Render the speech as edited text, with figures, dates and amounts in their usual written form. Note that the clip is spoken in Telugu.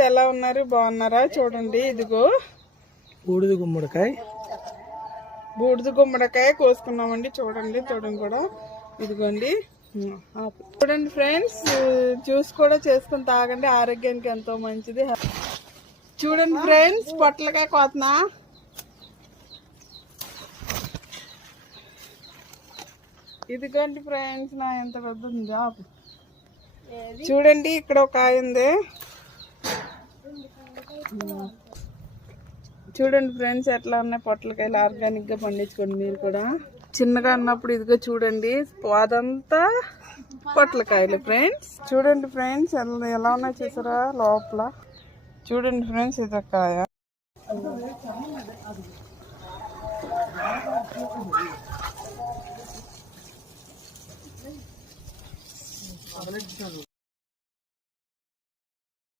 ఎలా ఉన్నారు? బాగున్నారా? చూడండి, ఇదిగో బూడిద గుమ్మడికాయ కోసుకున్నామండి. చూడండి కూడా ఇదిగోండి. చూడండి ఫ్రెండ్స్, జ్యూస్ కూడా చేసుకుని తాగండి, ఆరోగ్యానికి ఎంతో మంచిది. చూడండి ఫ్రెండ్స్, పొట్లకాయ కోతనా. ఇదిగోండి ఫ్రెండ్స్, నా ఎంత పెద్ద ఉంది ఆపు. చూడండి, ఇక్కడ ఒక కాయ ఉంది. చూడండి ఫ్రెండ్స్, ఎట్లా ఉన్నాయి పొట్లకాయలు. ఆర్గానిక్ గా పండించుకోండి మీరు కూడా. చిన్నగా ఉన్నప్పుడు ఇదిగో చూడండి, అదంతా పొట్లకాయలు ఫ్రెండ్స్. చూడండి ఫ్రెండ్స్, ఎలా ఉన్నాయి చూసారా లోపల. చూడండి ఫ్రెండ్స్, ఇది కాయ.